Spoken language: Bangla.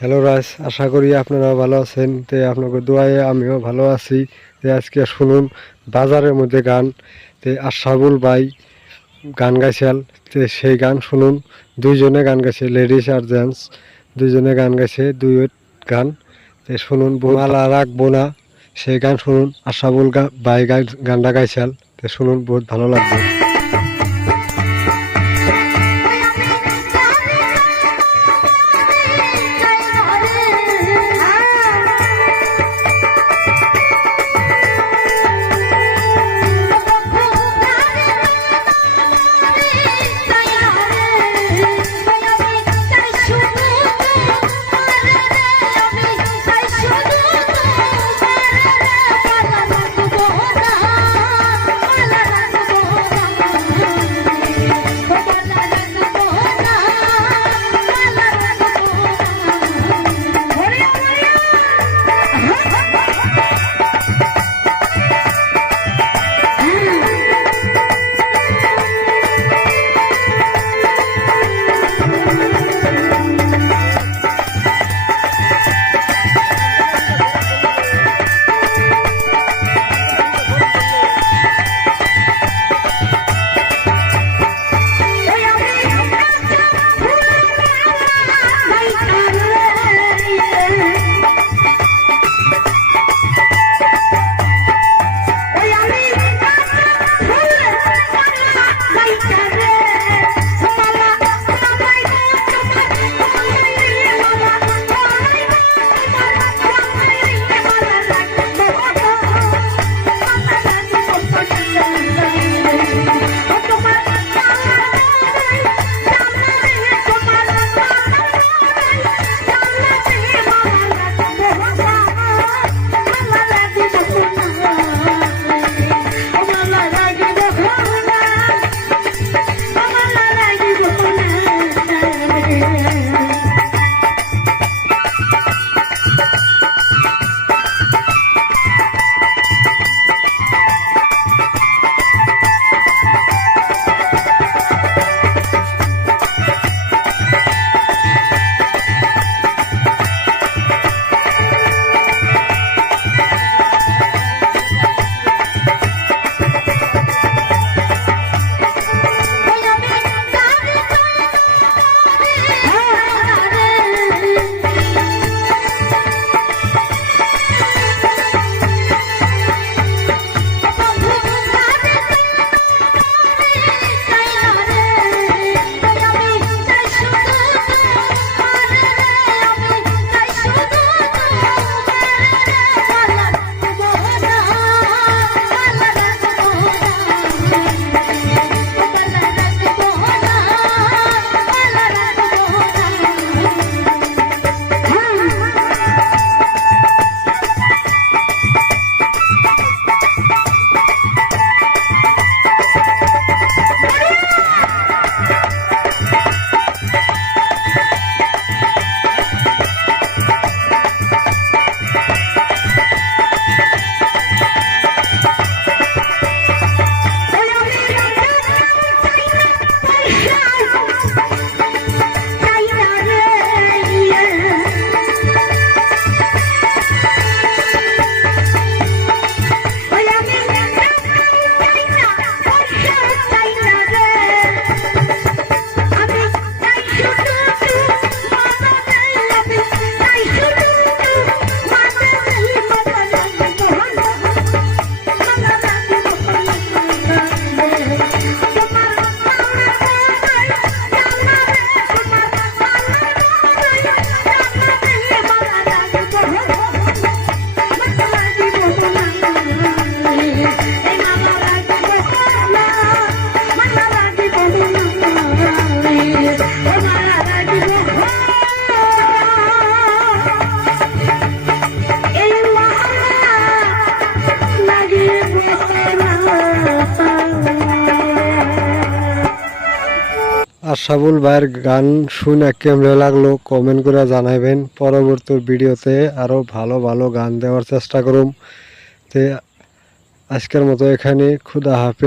হ্যালো রাজ, আশা করি আপনারা ভালো আছেন। তো আপনাকে দোয়ায় আমিও ভালো আছি। তো আজকে শুনুন বাজারের মধ্যে গান। তো আশরাফুল ভাই গান গাইছেন। তো সেই গান শুনুন। দুইজনে গান গাইছে, লেডিস আর জেন্টস দুইজনে গান গাইছে, দুইট গান। তো শুনুন, মালা রাখবো না সেই গান শুনুন। আশরাফুল ভাই গানটা গাইছেন। তো শুনুন, বহুত ভালো লাগবে। আশরাফুল ভাইয়ের গান শুনে কেমন লাগলো কমেন্ট করে জানাবেন। পরবর্তী ভিডিওতে আরো ভালো ভালো গান দেওয়ার চেষ্টা করুম। তে আজকের মতো এখানে, খুদা হাফেজ।